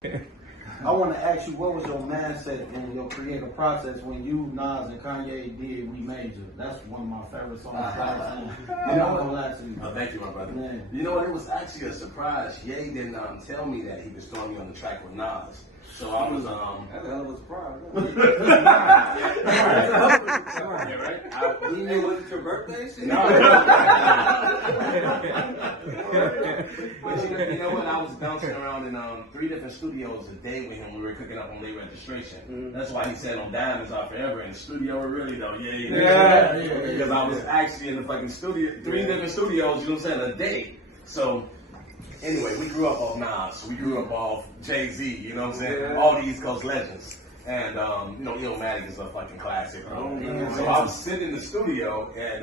I want to ask you, what was your mindset and your creative process when you, Nas, and Kanye did We Major? That's one of my favorite songs. You know what? Oh, thank you, my brother. Man. You know what? It was actually a surprise. Ye didn't tell me that he was throwing me on the track with Nas. So I was That's a hell of a surprise. Yeah, right? You knew it was your birthday? Shit? No. But you know what? I was bouncing around in 3 different studios a day with him. We were cooking up on late registration. That's why he said on Diamonds Are Forever in the studio. Really though, yeah. Because I was actually in the fucking studio, 3 different studios. You know what I'm saying? A day. So. Anyway, we grew up off Nas, we grew up off Jay-Z, you know what I'm saying? Yeah. All the East Coast legends. And, you know, Illmatic is a fucking classic. So I was sitting in the studio, and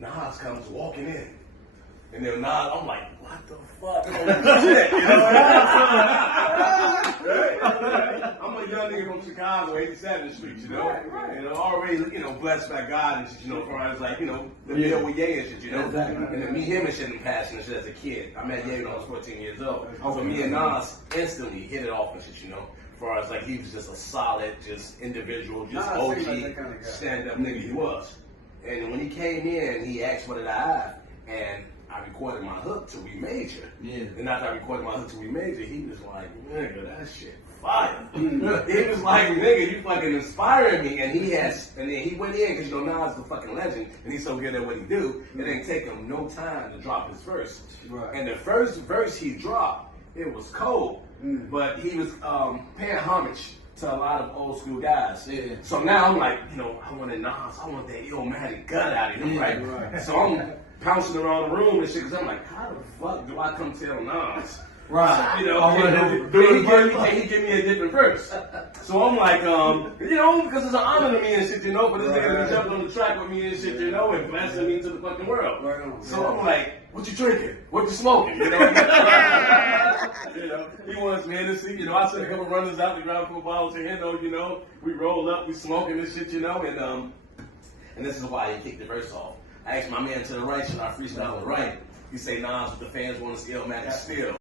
Nas comes walking in. And then Nas, I'm like, what the fuck? Shit, you know what I'm a young nigga from Chicago, 87th Street, you know? You know, already, you know, blessed by God and shit, you know, as far as like, you know, the deal with Ye and shit, you know? And then me, him and shit in passing and shit as a kid. I met Ye when I was 14 years old. So me and Nas instantly hit it off and shit, you know? As far as like, he was just a solid, just individual, just OG, stand-up nigga he was. And when he came in, he asked what did I have? And I recorded my hook to We Major. Yeah. And after I recorded my hook to We Major, he was like, nigga, that shit fire. He was like, nigga, you fucking inspired me. And then he went in, because you know Nas is the fucking legend, and he's so good at what he do, it didn't take him no time to drop his verse. Right. And the first verse he dropped, it was cold, but he was paying homage to a lot of old school guys. Yeah. So now I'm like, you know, I want a Nas, I want that Illmatic gut out of him, right? So I'm pouncing around the room and shit, because I'm like, how the fuck do I come tell Nas? Right. You know, he give me a different verse. So I'm like, you know, because it's an honor to me and shit, you know, for this nigga to be jumping on the track with me and shit, you know, and blasting me into the fucking world. So I'm like, what you drinking? What you smoking? You know, you know, he wants Hennessy, you know, I send a couple runners out, we grab a couple bottles of Hendo, you know, we roll up, we smoking this shit, you know, and this is why he kicked the verse off. I asked my man to the right, should I freestyle on the right? He say, Nas, but the fans want to see Illmatic still.